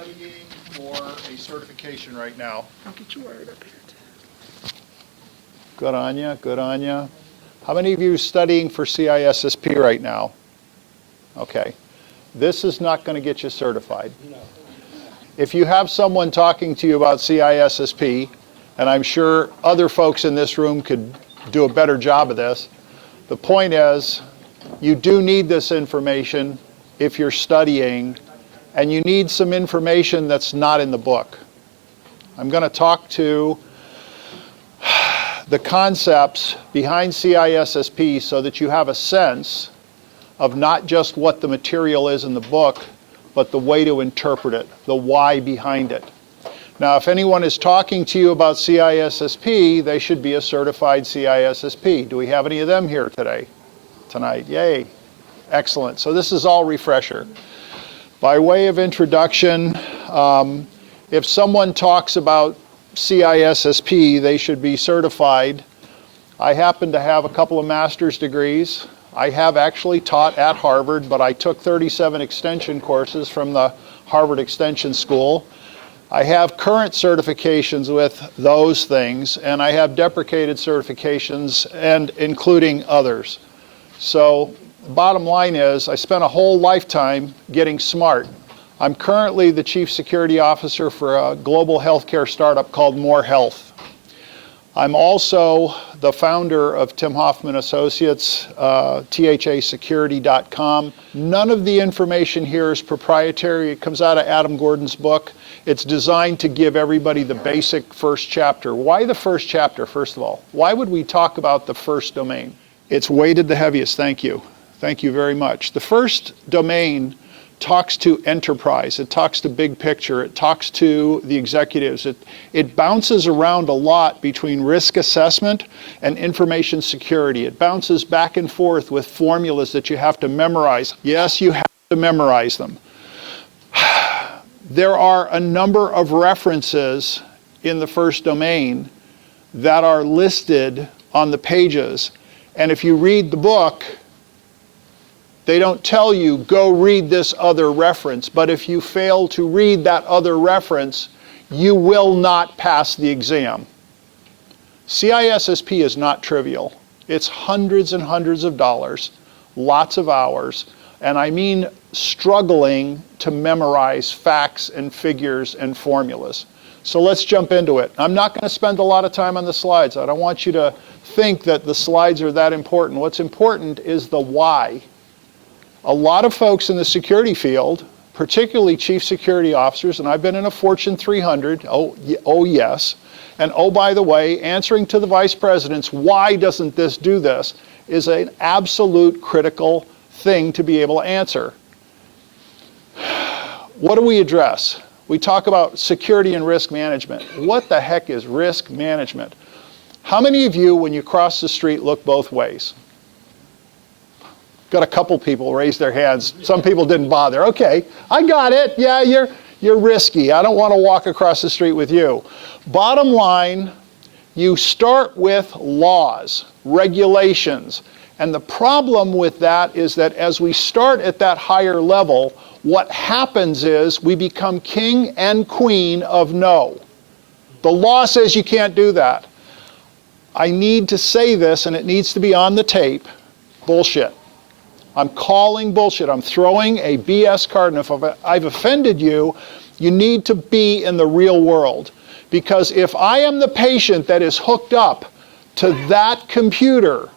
studying for a certification right now? I'll get you wired up here. Good on you, good on you. How many of you are studying for CISSP right now? Okay. This is not going to get you certified. No. If you have someone talking to you about CISSP, and I'm sure other folks in this room could do a better job of this, the point is, you do need this information if you're studying, and you need some information that's not in the book. I'm going to talk to the concepts behind CISSP so that you have a sense of not just what the material is in the book, but the way to interpret it, the why behind it. Now, if anyone is talking to you about CISSP, they should be a certified CISSP. Do we have any of them here tonight? Yay. Excellent. So this is all refresher. By way of introduction, if someone talks about CISSP, they should be certified. I happen to have a couple of master's degrees. I have actually taught at Harvard, but I took 37 extension courses from the Harvard Extension School. I have current certifications with those things, and I have deprecated certifications, and including others. So the bottom line is, I spent a whole lifetime getting smart. I'm currently the Chief Security Officer for a global healthcare startup called More Health. I'm also the founder of Tim Hoffman Associates, thasecurity.com. None of the information here is proprietary. It comes out of Adam Gordon's book. It's designed to give everybody the basic first chapter. Why the first chapter, first of all? Why would we talk about the first domain? It's weighted the heaviest. Thank you. Thank you very much. The first domain talks to enterprise, it talks to big picture, it talks to the executives. It bounces around a lot between risk assessment and information security. It bounces back and forth with formulas that you have to memorize. Yes, you have to memorize them. There are a number of references in the first domain that are listed on the pages, and if you read the book, they don't tell you, go read this other reference, but if you fail to read that other reference, you will not pass the exam. CISSP is not trivial. It's hundreds and hundreds of dollars, lots of hours, and I mean struggling to memorize facts and figures and formulas. So let's jump into it. I'm not going to spend a lot of time on the slides. I don't want you to think that the slides are that important. What's important is the why. A lot of folks in the security field, particularly chief security officers, and I've been in a Fortune 300, oh yes, and oh, by the way, answering to the vice presidents, why doesn't this do this, is an absolute critical thing to be able to answer. What do we address? We talk about security and risk management. What the heck is risk management? How many of you, when you cross the street, look both ways? Got a couple people raise their hands. Some people didn't bother. Okay, I got it. Yeah, you're risky. I don't want to walk across the street with you. Bottom line, you start with laws, regulations. And the problem with that is that as we start at that higher level, what happens is we become king and queen of no. The law says you can't do that. I need to say this, and it needs to be on the tape. Bullshit. I'm calling bullshit. I'm throwing a BS card, and if I've offended you, you need to be in the real world. Because if I am the patient that is hooked up to that computer,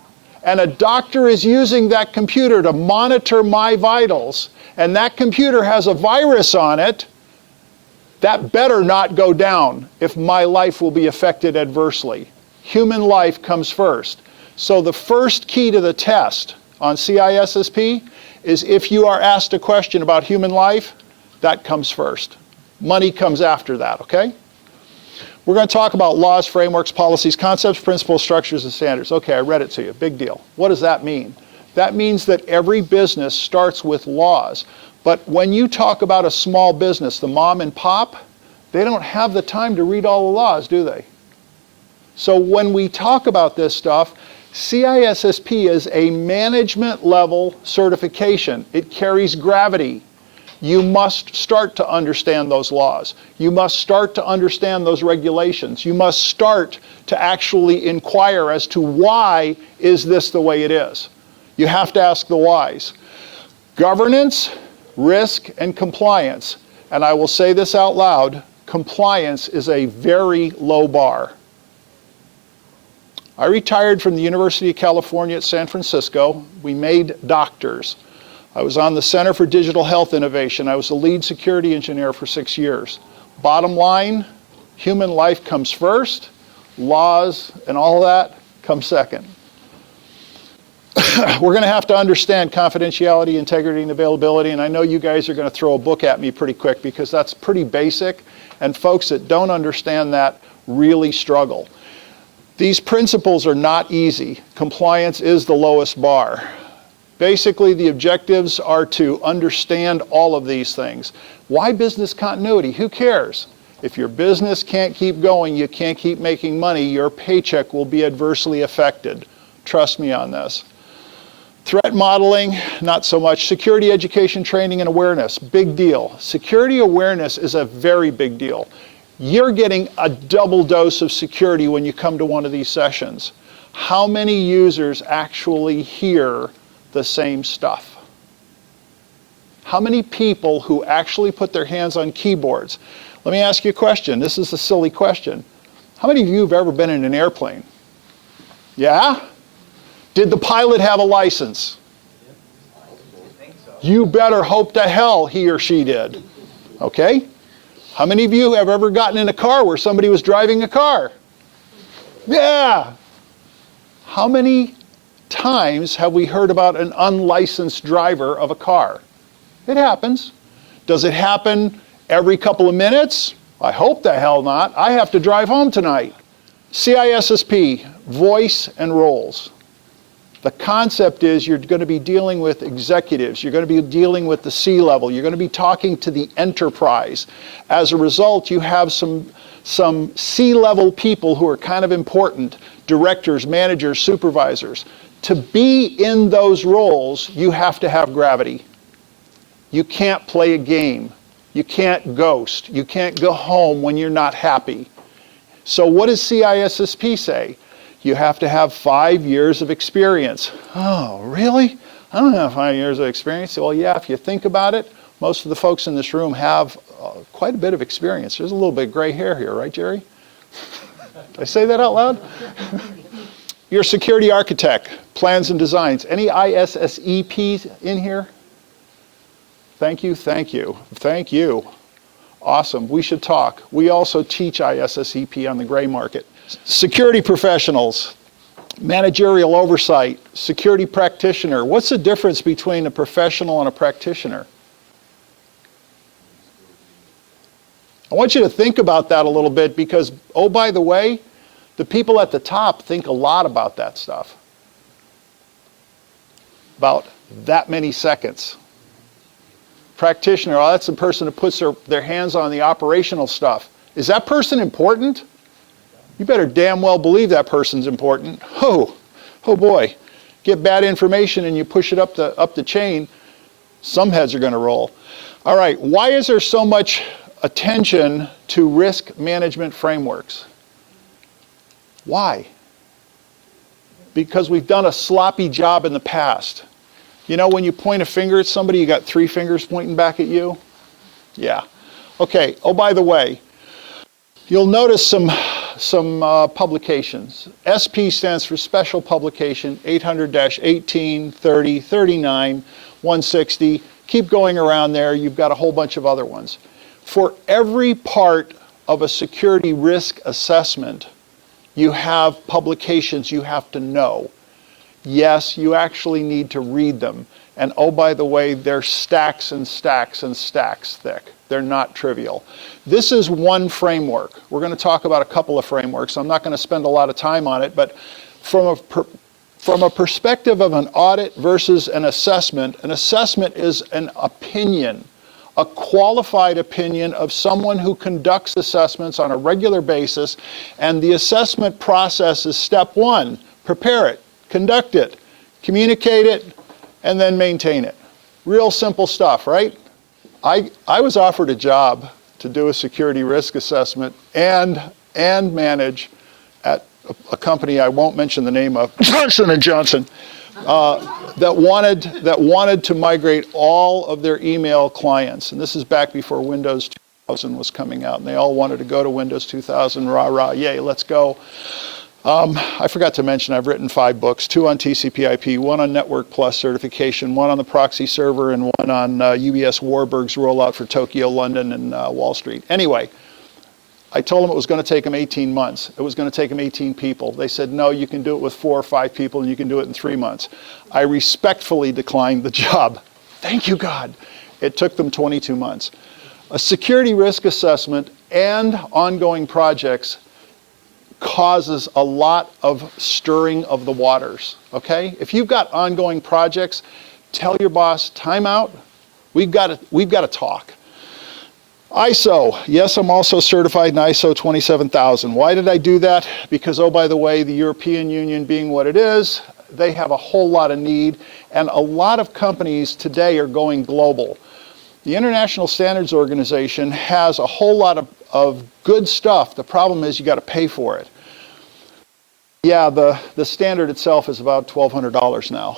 and a doctor is using that computer to monitor my vitals, and that computer has a virus on it, that better not go down if my life will be affected adversely. Human life comes first. So the first key to the test on CISSP is if you are asked a question about human life, that comes first. Money comes after that, okay? We're going to talk about laws, frameworks, policies, concepts, principles, structures, and standards. Okay, I read it to you. Big deal. What does that mean? That means that every business starts with laws. But when you talk about a small business, the mom and pop, they don't have the time to read all the laws, do they? So when we talk about this stuff, CISSP is a management level certification. It carries gravity. you must start to understand those laws. You must start to understand those regulations. You must start to actually inquire as to why is this the way it is. You have to ask the whys. Governance, risk, and compliance. And I will say this out loud, compliance is a very low bar. I retired from the University of California at San Francisco. We made doctors. I was on the Center for Digital Health Innovation. I was the lead security engineer for 6 years. Bottom line, human life comes first, laws and all that come second. We're going to have to understand confidentiality, integrity, and availability, and I know you guys are going to throw a book at me pretty quick because that's pretty basic, and folks that don't understand that really struggle. These principles are not easy. Compliance is the lowest bar. Basically, the objectives are to understand all of these things. Why business continuity? Who cares? If your business can't keep going, you can't keep making money, your paycheck will be adversely affected. Trust me on this. Threat modeling, not so much. Security education, training, and awareness, big deal. Security awareness is a very big deal. You're getting a double dose of security when you come to one of these sessions. How many users actually hear the same stuff? How many people who actually put their hands on keyboards? Let me ask you a question. This is a silly question. How many of you have ever been in an airplane? Yeah? Did the pilot have a license? You better hope to hell he or she did. Okay? How many of you have ever gotten in a car where somebody was driving a car? Yeah. How many times have we heard about an unlicensed driver of a car? It happens. Does it happen every couple of minutes? I hope the hell not. I have to drive home tonight. CISSP, voice and roles. The concept is you're going to be dealing with executives. You're going to be dealing with the C-level. You're going to be talking to the enterprise. As a result, you have some C-level people who are kind of important, directors, managers, supervisors. To be in those roles, you have to have gravity. You can't play a game. You can't ghost. You can't go home when you're not happy. So what does CISSP say? You have to have 5 years of experience. Oh, really? I don't have 5 years of experience. Well, yeah, if you think about it, most of the folks in this room have quite a bit of experience. There's a little bit of gray hair here, right, Jerry? Did I say that out loud? You're a security architect, plans and designs. Any ISSEPs in here? Thank you, thank you, thank you. Awesome, we should talk. We also teach ISSEP on the gray market. Security professionals, managerial oversight, security practitioner. What's the difference between a professional and a practitioner? I want you to think about that a little bit because, oh, by the way, the people at the top think a lot about that stuff. About that many seconds. Practitioner, oh, that's the person that puts their hands on the operational stuff. Is that person important? You better damn well believe that person's important. Oh boy. Get bad information and you push it up the chain, some heads are going to roll. All right, why is there so much attention to risk management frameworks? Why? Because we've done a sloppy job in the past. You know, when you point a finger at somebody, you got 3 fingers pointing back at you? Yeah. Okay, oh, by the way, you'll notice some publications. SP stands for Special Publication 800-18, 30, 39, 160. Keep going around there. You've got a whole bunch of other ones. For every part of a security risk assessment, you have publications you have to know. Yes, you actually need to read them. And oh, by the way, they're stacks and stacks and stacks thick. They're not trivial. This is one framework. We're going to talk about a couple of frameworks. I'm not going to spend a lot of time on it, but from a perspective of an audit versus an assessment is an opinion, a qualified opinion of someone who conducts assessments on a regular basis, and the assessment process is step 1, prepare it, conduct it, communicate it, and then maintain it. Real simple stuff, right? I was offered a job to do a security risk assessment and manage at a company I won't mention the name of, Johnson & Johnson, that wanted to migrate all of their email clients. And this is back before Windows 2000 was coming out, and they all wanted to go to Windows 2000, rah, rah, yay, let's go. I forgot to mention I've written 5 books, 2 on TCP/IP, 1 on Network Plus certification, 1 on the proxy server, and 1 on UBS Warburg's rollout for Tokyo, London, and Wall Street. Anyway, I told them it was going to take them 18 months. It was going to take them 18 people. They said, no, you can do it with 4 or 5 people, and you can do it in 3 months. I respectfully declined the job. Thank you, God. It took them 22 months. A security risk assessment and ongoing projects causes a lot of stirring of the waters, okay? If you've got ongoing projects, tell your boss, time out, we've got to talk. ISO, yes, I'm also certified in ISO 27000. Why did I do that? Because, oh, by the way, the European Union being what it is, they have a whole lot of need, and a lot of companies today are going global. The International Standards Organization has a whole lot of good stuff. The problem is you got to pay for it. Yeah, the standard itself is about $1,200 now.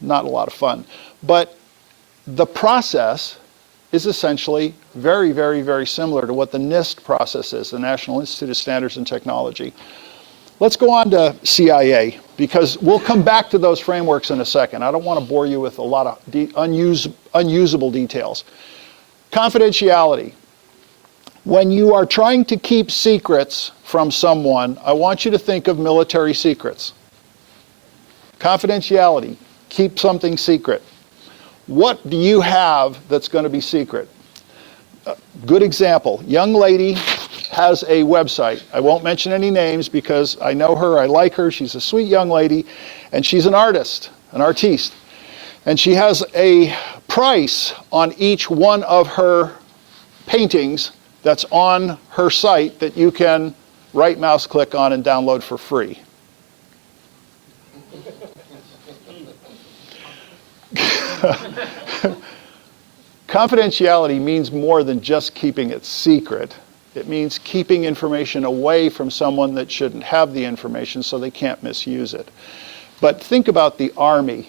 Not a lot of fun. But the process is essentially very, very, very similar to what the NIST process is, the National Institute of Standards and Technology. Let's go on to CIA, because we'll come back to those frameworks in a second. I don't want to bore you with a lot of unusable details. Confidentiality. When you are trying to keep secrets from someone, I want you to think of military secrets. Confidentiality. Keep something secret. What do you have that's going to be secret? Good example. Young lady has a website. I won't mention any names because I know her, I like her, she's a sweet young lady, and she's an artiste. And she has a price on each one of her paintings that's on her site that you can right mouse click on and download for free. Confidentiality means more than just keeping it secret. It means keeping information away from someone that shouldn't have the information so they can't misuse it. But think about the Army.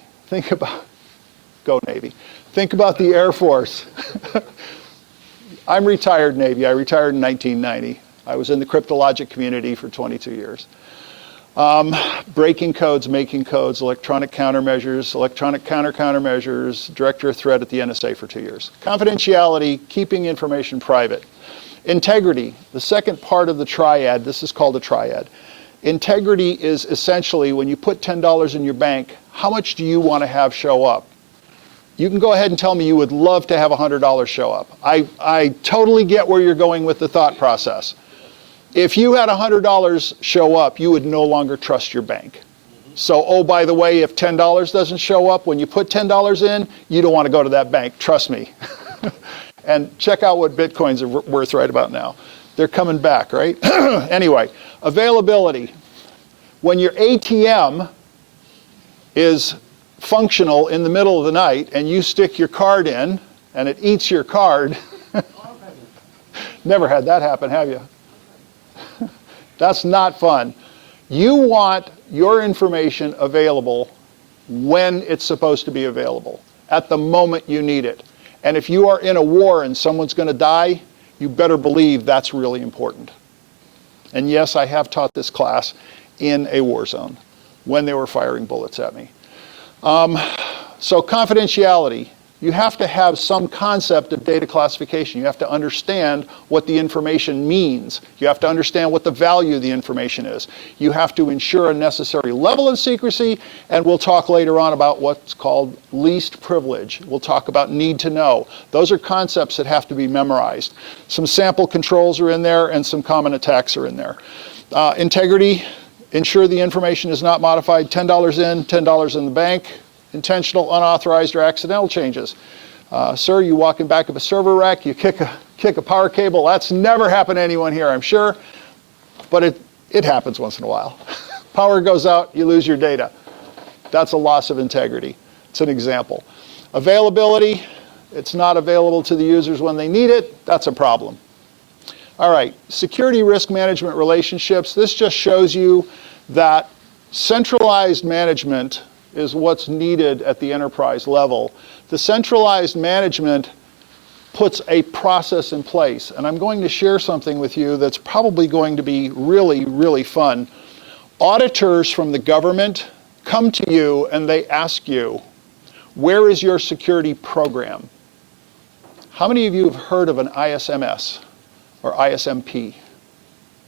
Go Navy. Think about the Air Force. I'm retired Navy. I retired in 1990. I was in the cryptologic community for 22 years. Breaking codes, making codes, electronic countermeasures, electronic countermeasures, director of threat at the NSA for 2 years. Confidentiality, keeping information private. Integrity, the second part of the triad, this is called a triad. Integrity is essentially when you put $10 in your bank, how much do you want to have show up? You can go ahead and tell me you would love to have $100 show up. I totally get where you're going with the thought process. If you had $100 show up, you would no longer trust your bank. So, oh, by the way, if $10 doesn't show up, when you put $10 in, you don't want to go to that bank, trust me. And check out what Bitcoins are worth right about now. They're coming back, right? Anyway, availability. When your ATM is functional in the middle of the night and you stick your card in and it eats your card, never had that happen, have you? That's not fun. You want your information available when it's supposed to be available, at the moment you need it. And if you are in a war and someone's going to die, you better believe that's really important. And yes, I have taught this class in a war zone when they were firing bullets at me. So confidentiality. You have to have some concept of data classification. You have to understand what the information means. You have to understand what the value of the information is. You have to ensure a necessary level of secrecy, and we'll talk later on about what's called least privilege. We'll talk about need to know. Those are concepts that have to be memorized. Some sample controls are in there, and some common attacks are in there. Integrity, ensure the information is not modified. $10 in, $10 in the bank. Intentional, unauthorized, or accidental changes. Sir, you walk in back of a server rack, you kick a power cable. That's never happened to anyone here, I'm sure, but it happens once in a while. Power goes out, you lose your data. That's a loss of integrity. It's an example. Availability, it's not available to the users when they need it, that's a problem. All right, security risk management relationships. This just shows you that centralized management is what's needed at the enterprise level. The centralized management puts a process in place, and I'm going to share something with you that's probably going to be really, really fun. Auditors from the government come to you and they ask you, where is your security program? How many of you have heard of an ISMS or ISMP? A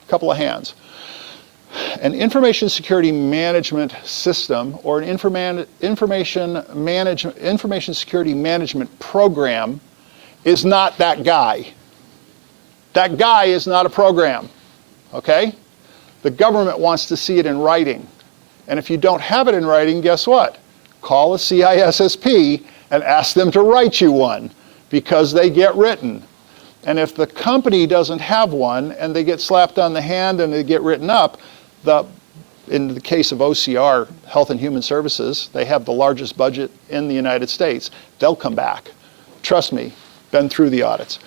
couple of hands. An information security management system or an information security management program is not that guy. That guy is not a program, okay? The government wants to see it in writing. And if you don't have it in writing, guess what? Call a CISSP and ask them to write you one, because they get written. And if the company doesn't have one and they get slapped on the hand and they get written up, in the case of OCR, Health and Human Services, they have the largest budget in the United States. They'll come back. Trust me, been through the audits.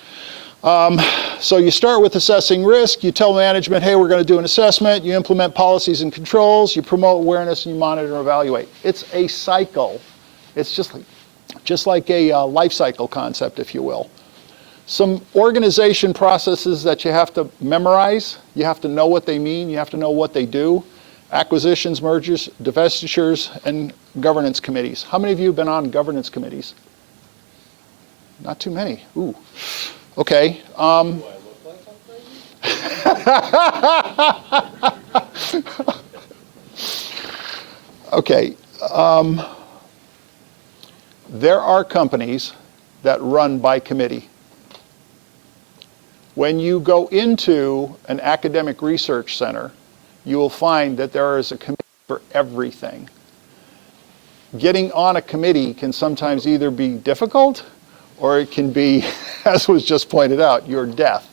So you start with assessing risk. You tell management, hey, we're going to do an assessment. You implement policies and controls. You promote awareness, and you monitor and evaluate. It's a cycle. It's just like a life cycle concept, if you will. Some organization processes that you have to memorize. You have to know what they mean. You have to know what they do. Acquisitions, mergers, divestitures, and governance committees. How many of you have been on governance committees? Not too many. Ooh. Okay. Do I look like I'm crazy? Okay. There are companies that run by committee. When you go into an academic research center, you will find that there is a committee for everything. Getting on a committee can sometimes either be difficult or it can be, as was just pointed out, your death.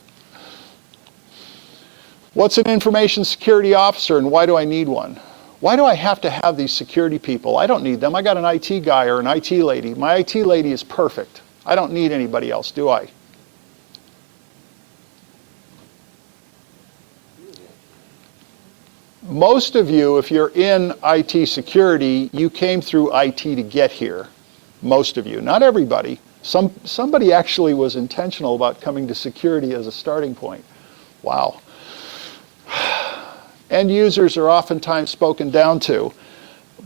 What's an information security officer and why do I need one? Why do I have to have these security people? I don't need them. I got an IT guy or an IT lady. My IT lady is perfect. I don't need anybody else, do I? Most of you, if you're in IT security, you came through IT to get here. Most of you, not everybody. Somebody actually was intentional about coming to security as a starting point. Wow. End users are oftentimes spoken down to,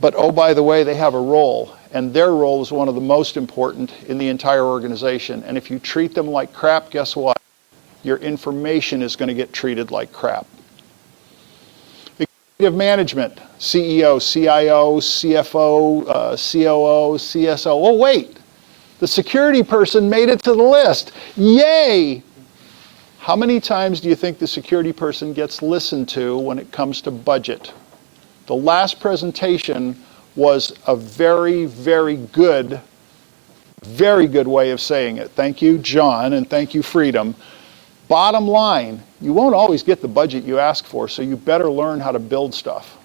but oh, by the way, they have a role, and their role is one of the most important in the entire organization. And if you treat them like crap, guess what? Your information is going to get treated like crap. Executive management, CEO, CIO, CFO, COO, CSO. Oh, wait, the security person made it to the list. Yay! How many times do you think the security person gets listened to when it comes to budget? The last presentation was a very, very good way of saying it. Thank you, John, and thank you, Freedom. Bottom line, you won't always get the budget you ask for, so you better learn how to build stuff.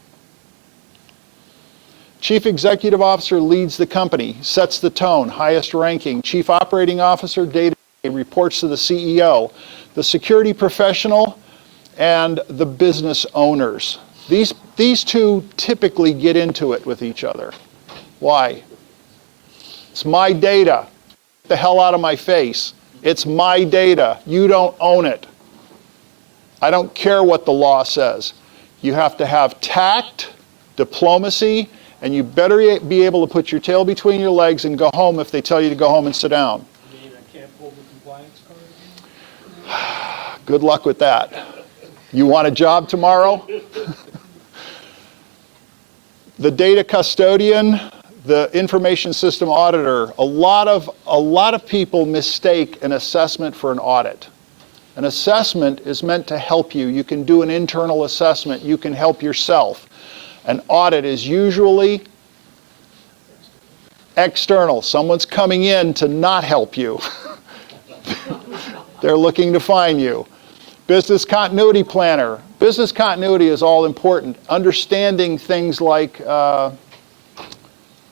Chief Executive Officer leads the company, sets the tone, highest ranking. Chief Operating Officer, day-to-day, reports to the CEO. The security professional and the business owners. These two typically get into it with each other. Why? It's my data. Get the hell out of my face. It's my data. You don't own it. I don't care what the law says. You have to have tact, diplomacy, and you better be able to put your tail between your legs and go home if they tell you to go home and sit down. You mean I can't pull the compliance card? Good luck with that. You want a job tomorrow? The data custodian, the information system auditor. A lot of people mistake an assessment for an audit. An assessment is meant to help you. You can do an internal assessment. You can help yourself. An audit is usually external. Someone's coming in to not help you. They're looking to find you. Business continuity planner. Business continuity is all important. Understanding things like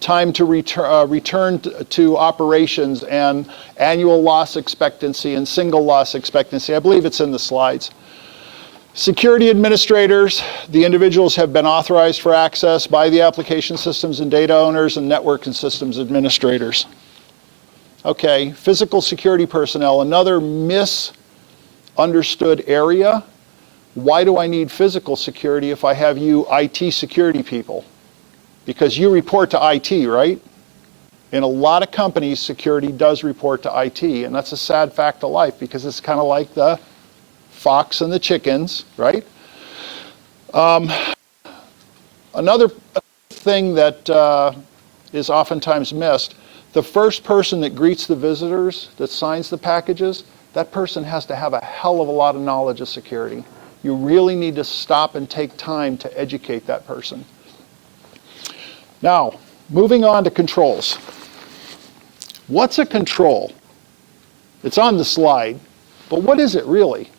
time to return to operations, and annual loss expectancy and single loss expectancy. I believe it's in the slides. Security administrators, the individuals have been authorized for access by the application systems and data owners and network and systems administrators. Okay, physical security personnel, another misunderstood area. Why do I need physical security if I have you IT security people? Because you report to IT, right? In a lot of companies, security does report to IT, and that's a sad fact of life because it's kind of like the fox and the chickens, right? Another thing that is oftentimes missed, the first person that greets the visitors, that signs the packages, that person has to have a hell of a lot of knowledge of security. You really need to stop and take time to educate that person. Now, moving on to controls. What's a control? It's on the slide, but what is it really?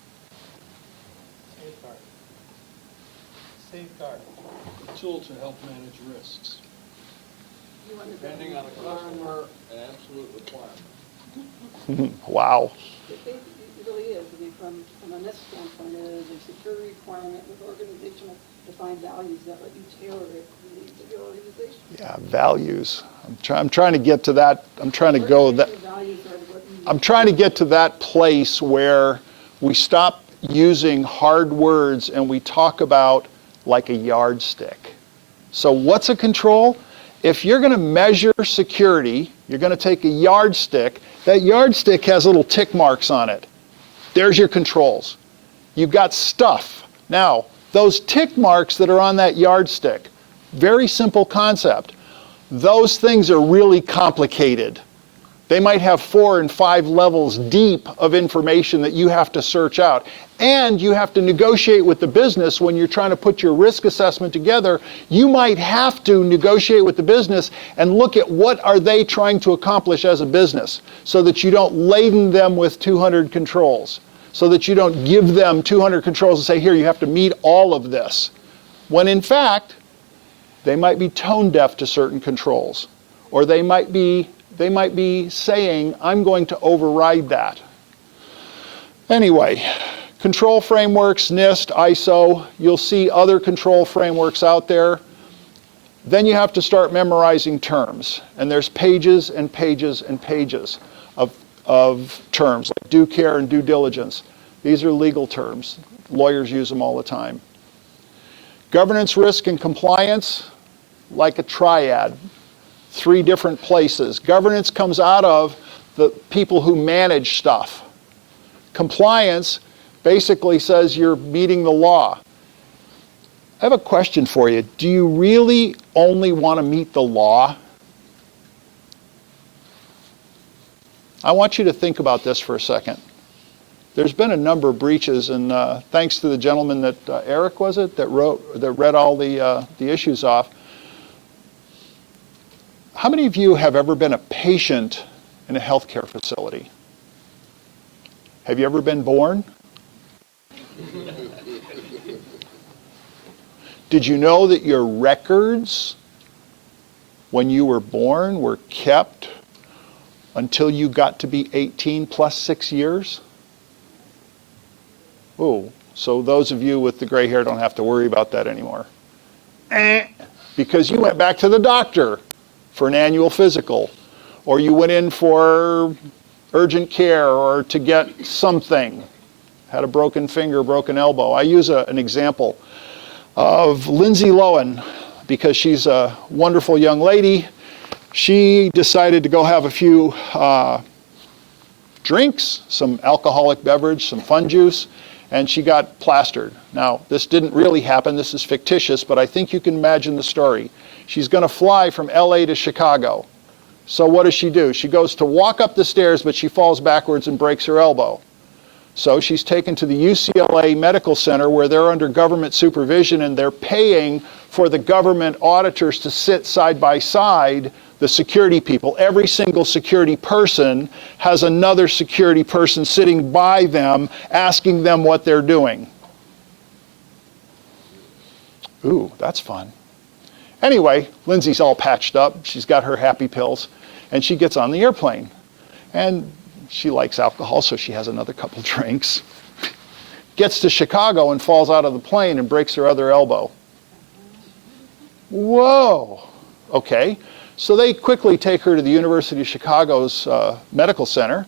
Safeguard. A tool to help manage risks. Depending on a customer, an absolute requirement. Wow. It really is. I mean, from a NIST standpoint, it is a security requirement with organizational defined values that let you tailor it to the needs of your organization. Yeah, values. I'm trying to get to that. I'm trying to go that. I'm trying to get to that place where we stop using hard words and we talk about like a yardstick. So what's a control? If you're going to measure security, you're going to take a yardstick. That yardstick has little tick marks on it. There's your controls. You've got stuff. Now, those tick marks that are on that yardstick, very simple concept. Those things are really complicated. They might have 4 and 5 levels deep of information that you have to search out. And you have to negotiate with the business when you're trying to put your risk assessment together. You might have to negotiate with the business and look at what are they trying to accomplish as a business so that you don't laden them with 200 controls, so that you don't give them 200 controls and say, here, you have to meet all of this. When in fact, they might be tone deaf to certain controls, or they might be saying, I'm going to override that. Anyway, control frameworks, NIST, ISO, you'll see other control frameworks out there. Then you have to start memorizing terms. And there's pages and pages and pages of terms, like due care and due diligence. These are legal terms. Lawyers use them all the time. Governance, risk, and compliance, like a triad. 3 different places. Governance comes out of the people who manage stuff. Compliance basically says you're meeting the law. I have a question for you. Do you really only want to meet the law? I want you to think about this for a second. There's been a number of breaches, and thanks to the gentleman that, Eric was it, that read all the issues off. How many of you have ever been a patient in a healthcare facility? Have you ever been born? Did you know that your records when you were born were kept until you got to be 18 plus 6 years? Oh, so those of you with the gray hair don't have to worry about that anymore. Because you went back to the doctor for an annual physical, or you went in for urgent care or to get something, had a broken finger, broken elbow. I use an example of Lindsay Lohan because she's a wonderful young lady. She decided to go have a few drinks, some alcoholic beverage, some fun juice, and she got plastered. Now, this didn't really happen. This is fictitious, but I think you can imagine the story. She's going to fly from LA to Chicago. So what does she do? She goes to walk up the stairs, but she falls backwards and breaks her elbow. So she's taken to the UCLA Medical Center where they're under government supervision and they're paying for the government auditors to sit side by side the security people. Every single security person has another security person sitting by them asking them what they're doing. Ooh, that's fun. Anyway, Lindsay's all patched up. She's got her happy pills, and she gets on the airplane. And she likes alcohol, so she has another couple drinks. Gets to Chicago and falls out of the plane and breaks her other elbow. Whoa. Okay. So they quickly take her to the University of Chicago's medical center.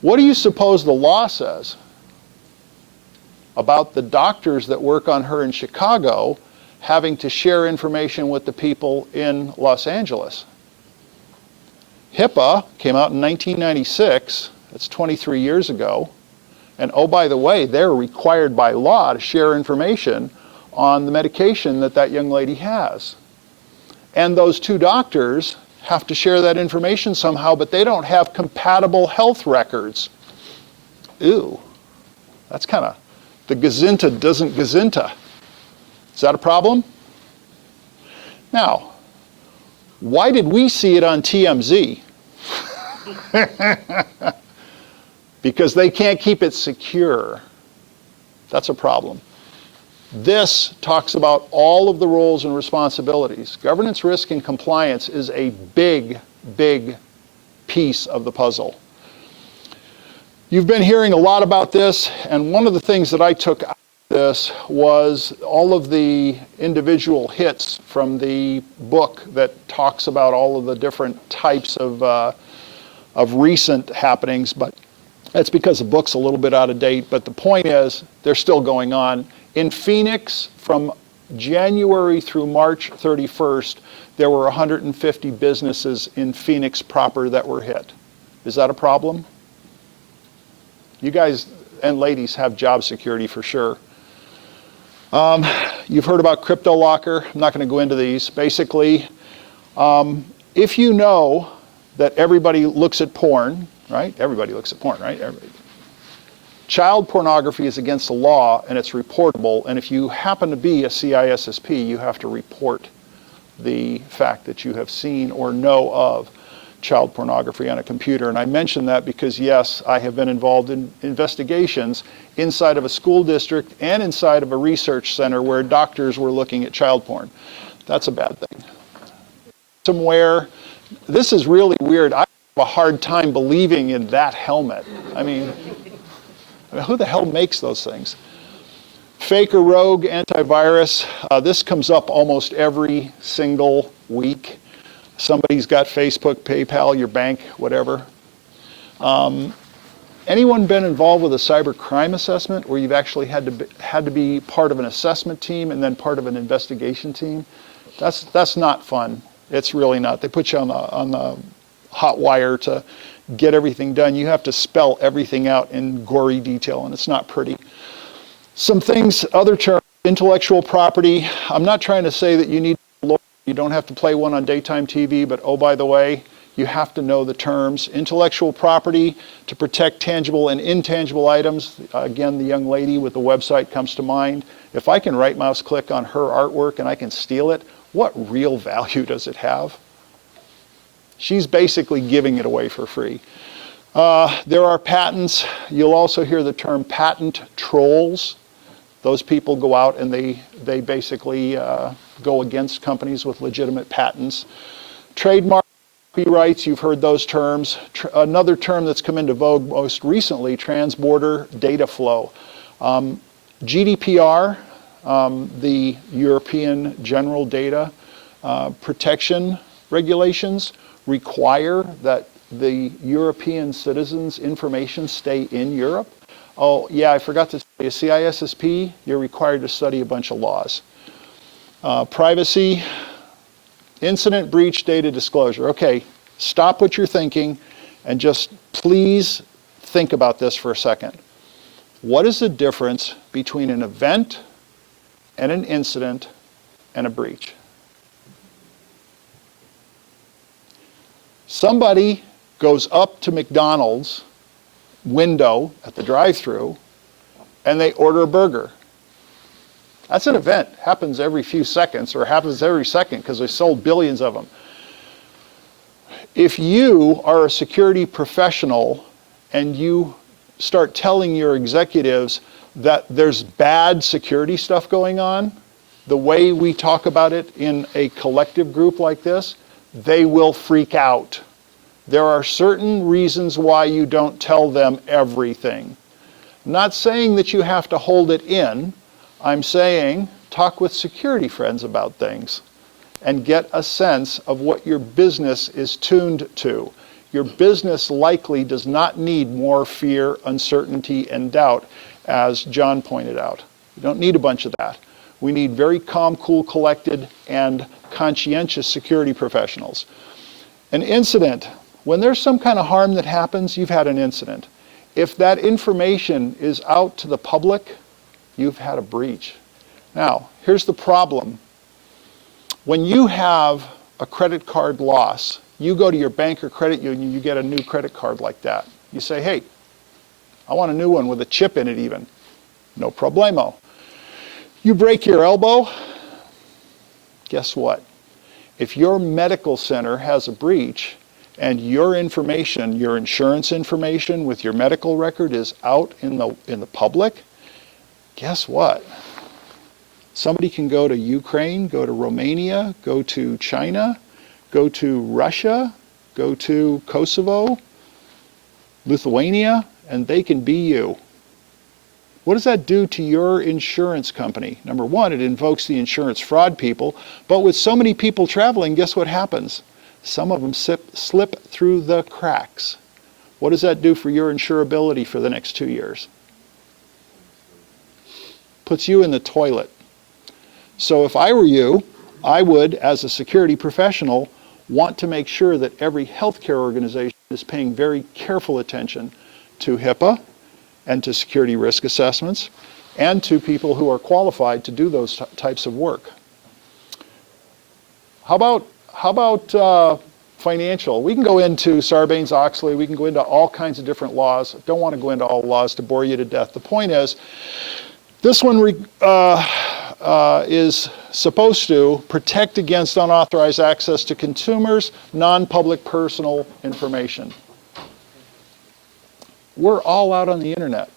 What do you suppose the law says about the doctors that work on her in Chicago having to share information with the people in Los Angeles? HIPAA came out in 1996. That's 23 years ago. And oh, by the way, they're required by law to share information on the medication that that young lady has. And those two doctors have to share that information somehow, but they don't have compatible health records. Ew. That's kind of, the gazinta doesn't gazinta. Is that a problem? Now, why did we see it on TMZ? Because they can't keep it secure. That's a problem. This talks about all of the roles and responsibilities. Governance, risk, and compliance is a big, big piece of the puzzle. You've been hearing a lot about this, and one of the things that I took out of this was all of the individual hits from the book that talks about all of the different types of recent happenings, but that's because the book's a little bit out of date. But the point is, they're still going on. In Phoenix, from January through March 31st, there were 150 businesses in Phoenix proper that were hit. Is that a problem? You guys and ladies have job security for sure. You've heard about CryptoLocker. I'm not going to go into these. Basically, if you know that everybody looks at porn, right? Everybody looks at porn, right? Everybody. Child pornography is against the law, and it's reportable. And if you happen to be a CISSP, you have to report the fact that you have seen or know of child pornography on a computer. And I mention that because, yes, I have been involved in investigations inside of a school district and inside of a research center where doctors were looking at child porn. That's a bad thing. Somewhere, this is really weird. I have a hard time believing in that helmet. I mean, who the hell makes those things? Fake or rogue antivirus. This comes up almost every single week. Somebody's got Facebook, PayPal, your bank, whatever. Anyone been involved with a cyber crime assessment where you've actually had to be part of an assessment team and then part of an investigation team? That's not fun. It's really not. They put you on the hot wire to get everything done. You have to spell everything out in gory detail, and it's not pretty. Some things, other terms, intellectual property. I'm not trying to say that you need a lawyer. You don't have to play one on daytime TV, but oh, by the way, you have to know the terms. Intellectual property to protect tangible and intangible items. Again, the young lady with the website comes to mind. If I can right mouse click on her artwork and I can steal it, what real value does it have? She's basically giving it away for free. There are patents. You'll also hear the term patent trolls. Those people go out and they basically go against companies with legitimate patents. Trademark, copyrights, you've heard those terms. Another term that's come into vogue most recently, transborder data flow. GDPR, the European General Data Protection Regulations, require that the European citizens' information stay in Europe. Oh, yeah, I forgot to say, a CISSP, you're required to study a bunch of laws. Privacy, incident, breach, data disclosure. Okay, stop what you're thinking and just please think about this for a second. What is the difference between an event and an incident and a breach? Somebody goes up to McDonald's window at the drive-thru and they order a burger. That's an event. Happens every few seconds, or happens every second because they sold billions of them. If you are a security professional and you start telling your executives that there's bad security stuff going on, the way we talk about it in a collective group like this, they will freak out. There are certain reasons why you don't tell them everything. I'm not saying that you have to hold it in. I'm saying talk with security friends about things and get a sense of what your business is tuned to. Your business likely does not need more fear, uncertainty, and doubt, as John pointed out. You don't need a bunch of that. We need very calm, cool, collected, and conscientious security professionals. An incident, when there's some kind of harm that happens, you've had an incident. If that information is out to the public, you've had a breach. Now, here's the problem. When you have a credit card loss, you go to your bank or credit union, you get a new credit card like that. You say, hey, I want a new one with a chip in it even. No problemo. You break your elbow, guess what? If your medical center has a breach and your information, your insurance information with your medical record is out in the public, guess what? Somebody can go to Ukraine, go to Romania, go to China, go to Russia, go to Kosovo, Lithuania, and they can be you. What does that do to your insurance company? Number one, it invokes the insurance fraud people, but with so many people traveling, guess what happens? Some of them slip through the cracks. What does that do for your insurability for the next 2 years? Puts you in the toilet. So if I were you, I would, as a security professional, want to make sure that every healthcare organization is paying very careful attention to HIPAA and to security risk assessments and to people who are qualified to do those types of work. How about financial? We can go into Sarbanes-Oxley, we can go into all kinds of different laws. I don't want to go into all laws to bore you to death. The point is, this one is supposed to protect against unauthorized access to consumers' non-public personal information. We're all out on the internet.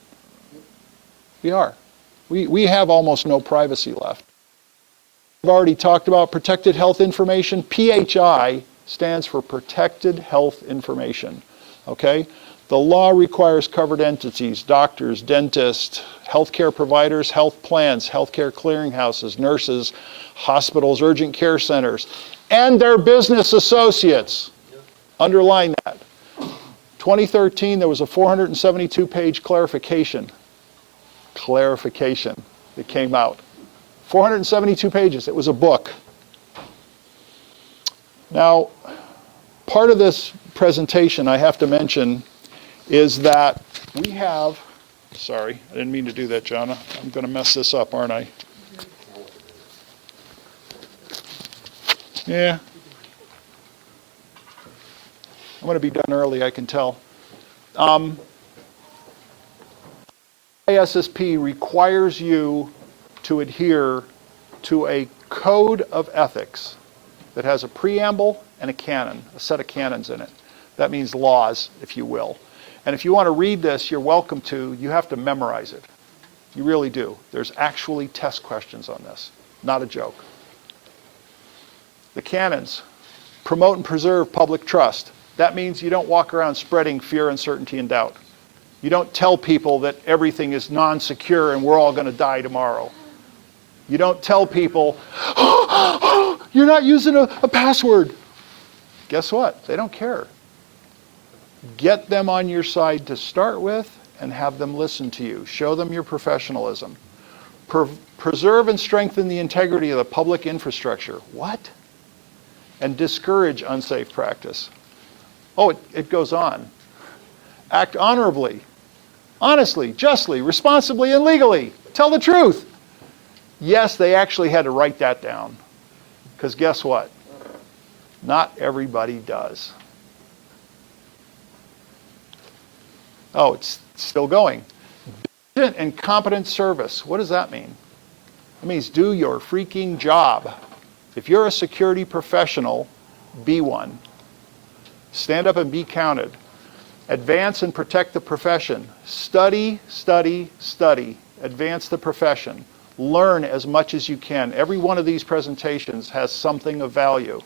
We are. We have almost no privacy left. I've already talked about protected health information. PHI stands for Protected Health Information. Okay? The law requires covered entities, doctors, dentists, healthcare providers, health plans, healthcare clearinghouses, nurses, hospitals, urgent care centers, and their business associates. Underline that. 2013, there was a 472-page clarification that came out. 472 pages. It was a book. Now, part of this presentation I have to mention is that we have, sorry, I didn't mean to do that, John. I'm going to mess this up, aren't I? Yeah. I'm going to be done early, I can tell. CISSP requires you to adhere to a code of ethics that has a preamble and a canon, a set of canons in it. That means laws, if you will. And if you want to read this, you're welcome to. You have to memorize it. You really do. There's actually test questions on this. Not a joke. The canons: promote and preserve public trust. That means you don't walk around spreading fear, uncertainty, and doubt. You don't tell people that everything is non-secure and we're all going to die tomorrow. You don't tell people, you're not using a password. Guess what? They don't care. Get them on your side to start with and have them listen to you. Show them your professionalism. Preserve and strengthen the integrity of the public infrastructure. What? And discourage unsafe practice. Oh, it goes on. Act honorably, honestly, justly, responsibly, and legally. Tell the truth. Yes, they actually had to write that down. Because guess what? Not everybody does. Oh, it's still going. Diligent and competent service. What does that mean? It means do your freaking job. If you're a security professional, be one. Stand up and be counted. Advance and protect the profession. Study, study, study. Advance the profession. Learn as much as you can. Every one of these presentations has something of value.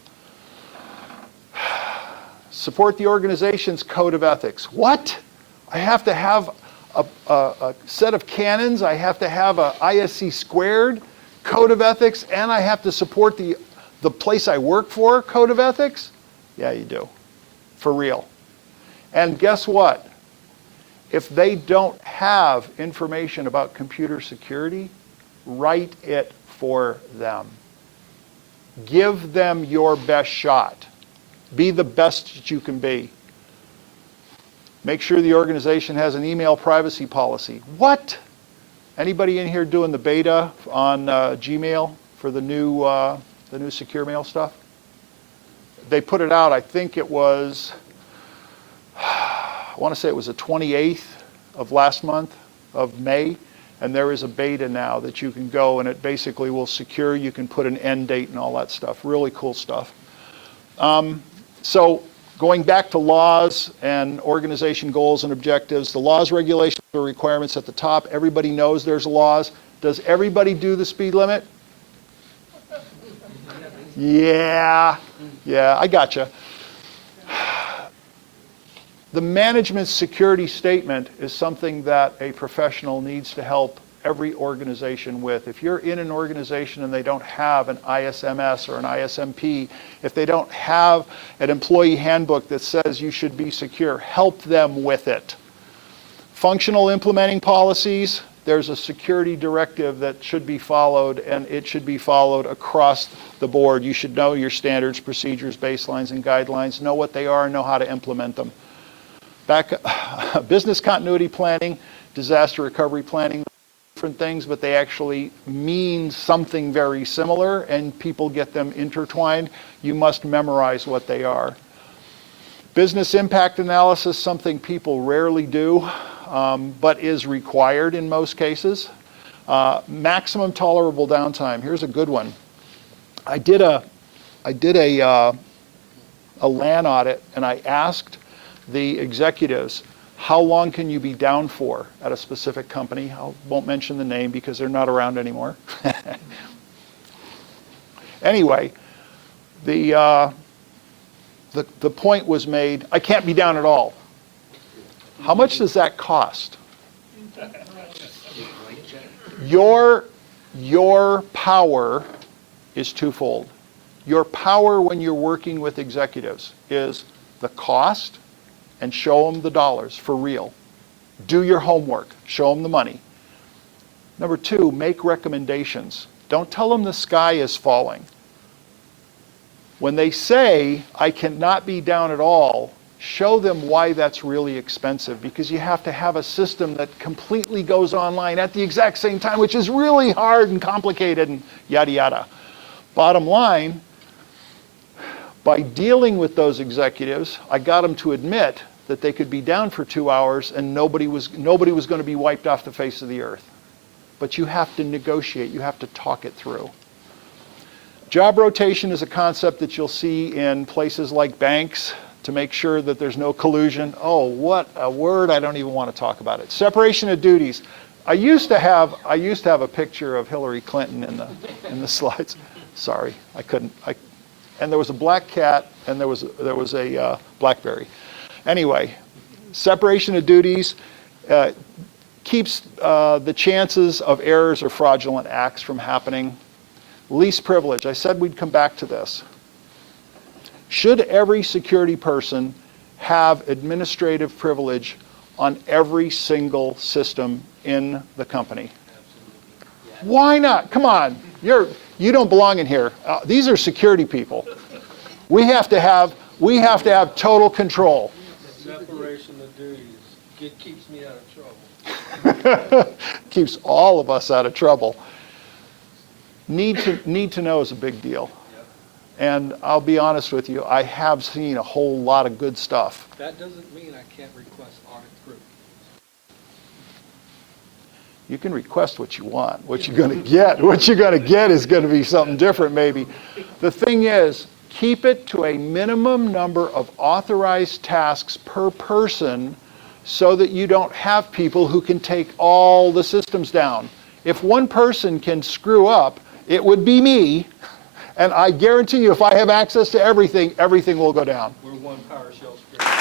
Support the organization's code of ethics. What? I have to have a set of canons, I have to have a ISC squared code of ethics, and I have to support the place I work for code of ethics? Yeah, you do. For real. And guess what? If they don't have information about computer security, write it for them. Give them your best shot. Be the best that you can be. Make sure the organization has an email privacy policy. What? Anybody in here doing the beta on Gmail for the new secure mail stuff? They put it out, I think it was, I want to say it was the 28th of last month of May, and there is a beta now that you can go and it basically will secure, you can put an end date and all that stuff. Really cool stuff. So going back to laws and organization goals and objectives, the laws, regulations, or requirements at the top, everybody knows there's laws. Does everybody do the speed limit? Yeah, I gotcha. The management security statement is something that a professional needs to help every organization with. If you're in an organization and they don't have an ISMS or an ISMP, if they don't have an employee handbook that says you should be secure, help them with it. Functional implementing policies, there's a security directive that should be followed, and it should be followed across the board. You should know your standards, procedures, baselines, and guidelines, know what they are, and know how to implement them. Business continuity planning, disaster recovery planning, different things, but they actually mean something very similar, and people get them intertwined. You must memorize what they are. Business impact analysis, something people rarely do, but is required in most cases. Maximum tolerable downtime. Here's a good one. I did a LAN audit, and I asked the executives, how long can you be down for at a specific company? I won't mention the name because they're not around anymore. Anyway, the point was made, I can't be down at all. How much does that cost? Your power is twofold. Your power when you're working with executives is the cost, and show them the dollars for real. Do your homework. Show them the money. Number two, make recommendations. Don't tell them the sky is falling. When they say, I cannot be down at all, show them why that's really expensive, because you have to have a system that completely goes online at the exact same time, which is really hard and complicated and yada yada. Bottom line, by dealing with those executives, I got them to admit that they could be down for 2 hours and nobody was going to be wiped off the face of the earth. But you have to negotiate, you have to talk it through. Job rotation is a concept that you'll see in places like banks to make sure that there's no collusion. Oh, what a word, I don't even want to talk about it. Separation of duties. I used to have a picture of Hillary Clinton in the slides. Sorry, I couldn't. And there was a black cat, and there was a BlackBerry. Anyway, separation of duties keeps the chances of errors or fraudulent acts from happening. Least privilege. I said we'd come back to this. Should every security person have administrative privilege on every single system in the company? Absolutely. Why not? Come on. You don't belong in here. These are security people. We have to have total control. Separation of duties keeps me out of trouble. Keeps all of us out of trouble. Need to know is a big deal. Yep. And I'll be honest with you, I have seen a whole lot of good stuff. That doesn't mean I can't request audit proof. You can request what you want. What you're going to get is going to be something different maybe. The thing is, keep it to a minimum number of authorized tasks per person so that you don't have people who can take all the systems down. If one person can screw up, it would be me, and I guarantee you if I have access to everything, everything will go down. We're one PowerShell script.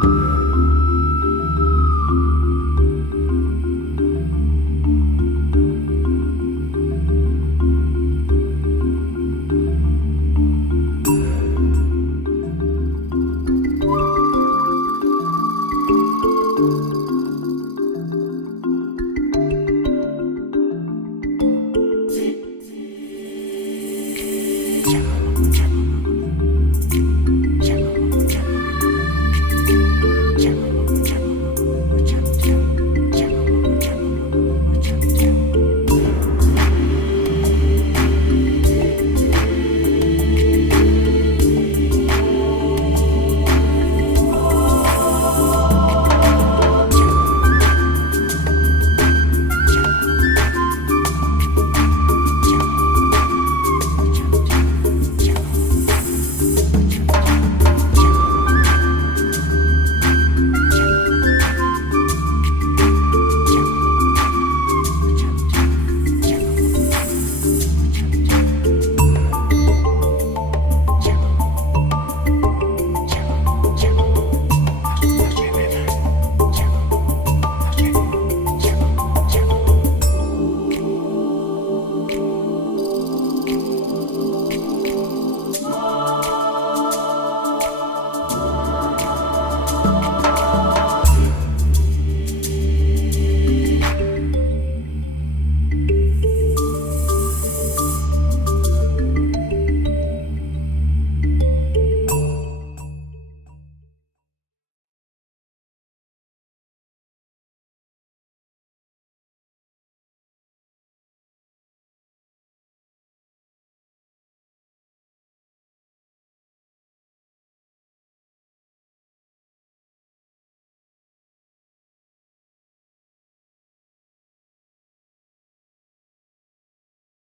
Bye.